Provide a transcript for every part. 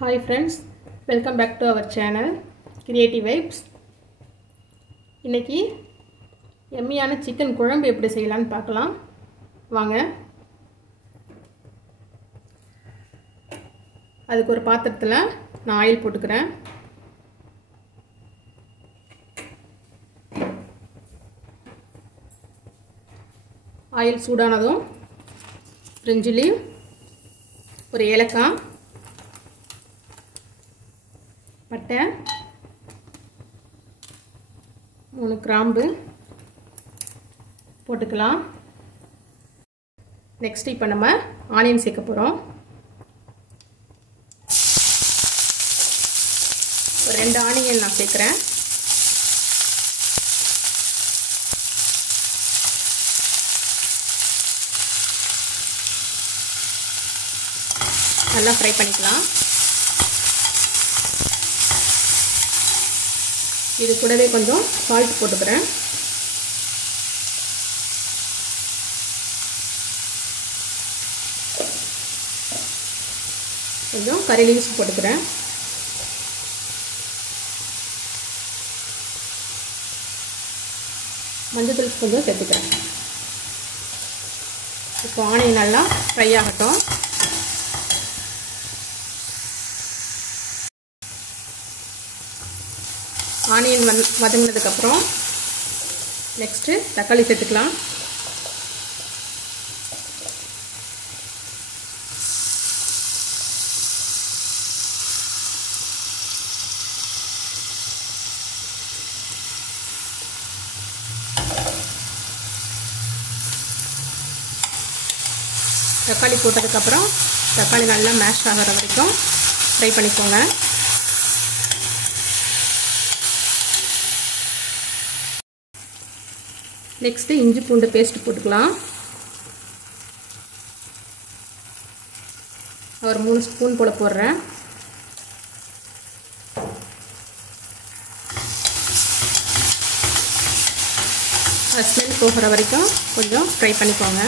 Hi friends, welcome back to our channel Creative Vibes. இன்னைக்கு எம்மியான chicken குழம்பு எப்படி செய்யலாம்னு பார்க்கலாம் வாங்க. அதுக்கு ஒரு பாத்திரத்துல நான் ஆயில் போட்டுக்கிறேன். ஆயில் சூடானதும் பிரிஞ்சி லீவ், ஒரு ஏலக்காய், பட்டை, 3 கிராம்பு போட்டுக்கலாம். நெக்ஸ்ட் இப்போ நம்ம ஆனியன் சேர்க்க போகிறோம். ஒரு 2 ஆனியன் நான் சேர்க்குறேன். நல்லா ஃப்ரை பண்ணிக்கலாம். இது கூடவே கொஞ்சம் சால்ட் போட்டுக்கிறேன். கொஞ்சம் கறி லீவ்ஸ் போட்டுக்கிறேன். மஞ்சள் தூள் கொஞ்சம் சேர்த்துக்கிறேன். இப்போ ஆனியன் நல்லா ஃப்ரை ஆகட்டும். ஆனியன் வதங்கினதுக்கப்புறம் நெக்ஸ்ட்டு தக்காளி சேர்த்துக்கலாம். தக்காளி போட்டதுக்கப்புறம் தக்காளி நல்லா மேஷ் ஆகிற வரைக்கும் ஃப்ரை பண்ணிக்கோங்க. நெக்ஸ்ட்டு இஞ்சி பூண்டு பேஸ்ட் போட்டுக்கலாம். ஒரு 3 ஸ்பூன் போல் போடுறேன். ஸ்மெல் போகிற வரைக்கும் கொஞ்சம் ஃப்ரை பண்ணிக்கோங்க.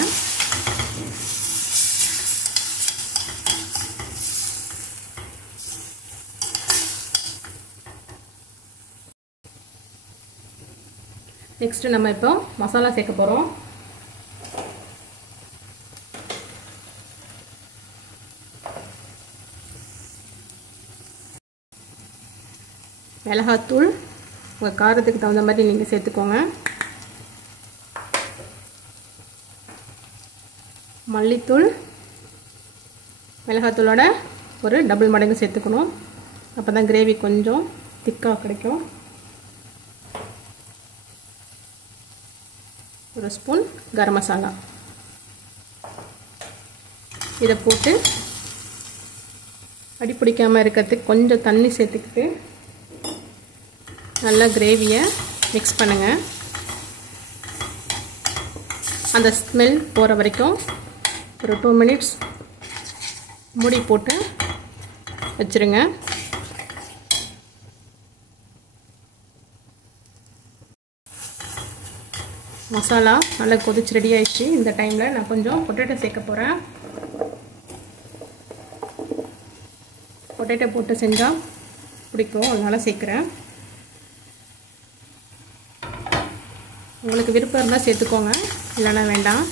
நெக்ஸ்ட்டு நம்ம இப்போ மசாலா சேர்க்க போகிறோம். மிளகாத்தூள் உங்கள் காரத்துக்கு தகுந்த மாதிரி நீங்கள் சேர்த்துக்கோங்க. மல்லித்தூள் மிளகாத்தூளோட ஒரு டபுள் மடங்கு சேர்த்துக்கணும். அப்போ தான் கிரேவி கொஞ்சம் திக்காக கிடைக்கும். 1 ஸ்பூன் கரம் மசாலா இதை போட்டு அடி பிடிக்காமல் இருக்கிறதுக்கு கொஞ்சம் தண்ணி சேர்த்துக்கிட்டு நல்லா கிரேவியை மிக்ஸ் பண்ணுங்கள். அந்த ஸ்மெல் போகிற வரைக்கும் ஒரு 2 மினிட்ஸ் மூடி போட்டு வச்சுருங்க. மசாலா நல்லா கொதிச்சு ரெடி ஆயிடுச்சு. இந்த டைமில் நான் கொஞ்சம் பொட்டேட்டோ சேர்க்க போகிறேன். பொட்டேட்டோ போட்டு செஞ்சால் பிடிக்கும், அதனால் சேர்க்குறேன். உங்களுக்கு விருப்பம் இருந்தால் சேர்த்துக்கோங்க, இல்லைன்னா வேண்டாம்.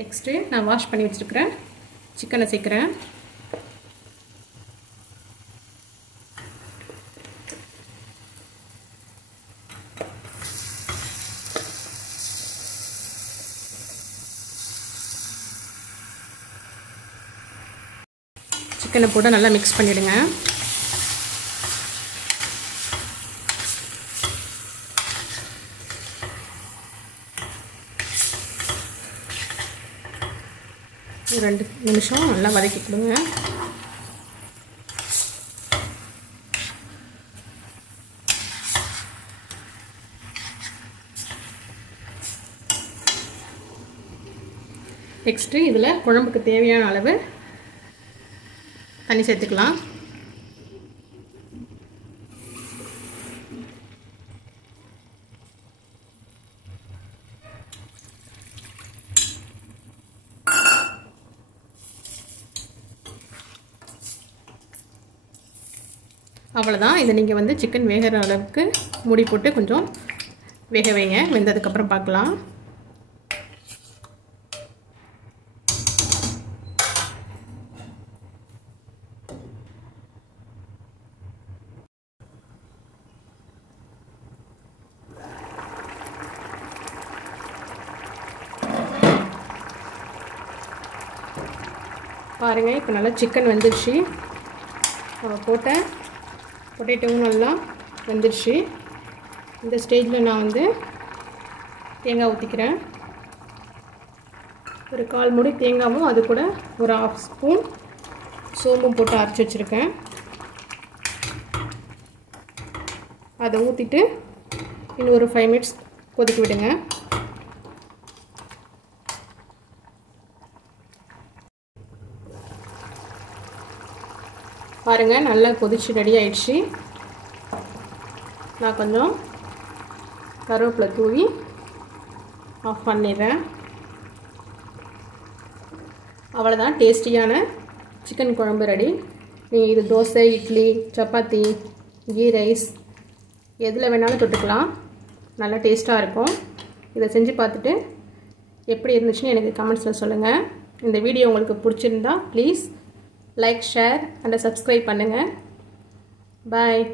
நெக்ஸ்ட்டு நான் வாஷ் பண்ணி வச்சுருக்கிறேன் சிக்கனை சேர்க்குறேன். சிக்கனை போட்டு நல்லா மிக்ஸ் பண்ணிவிடுங்க. ஒரு 2 நிமிஷம் நல்லா வதக்கி கொடுங்க. நெக்ஸ்ட்டு இதில் குழம்புக்கு தேவையான அளவு தண்ணி சேர்த்துக்கலாம். அவ்வளோதான். இதை நீங்கள் வந்து சிக்கன் வேகிற அளவுக்கு மூடி போட்டு கொஞ்சம் வேக வைங்க. வெந்ததுக்கப்புறம் பார்க்கலாம். பாருங்கள், இப்போ நல்லா சிக்கன் வெந்துருச்சு. நம்ம போட்ட பொட்டேட்டோவும் நல்லா வெந்துருச்சு. இந்த ஸ்டேஜில் நான் வந்து தேங்காய் ஊற்றிக்கிறேன். ஒரு 1/4 மூடி தேங்காவும் அது கூட ஒரு 1/2 ஸ்பூன் சோம்பும் போட்டு அரைச்சி வச்சுருக்கேன். அதை ஊற்றிட்டு இன்னும் ஒரு 5 மினிட்ஸ் கொதிக்க விடுங்க. பாருங்கள், நல்லா கொதிச்சு ரெடி ஆயிடுச்சு. நான் கொஞ்சம் கருவேப்பிலை தூவி ஆஃப் பண்ணிடுறேன். அவ்வளோதான், டேஸ்டியான சிக்கன் குழம்பு ரெடி. நீங்கள் இது தோசை, இட்லி, சப்பாத்தி, கீ ரைஸ் எதில் வேணாலும் தொட்டுக்கலாம். நல்லா டேஸ்ட்டாக இருக்கும். இதை செஞ்சு பார்த்துட்டு எப்படி இருந்துச்சுன்னு எனக்கு கமெண்ட்ஸில் சொல்லுங்கள். இந்த வீடியோ உங்களுக்கு பிடிச்சிருந்தா please like, share and subscribe பண்ணுங்கள். பாய்.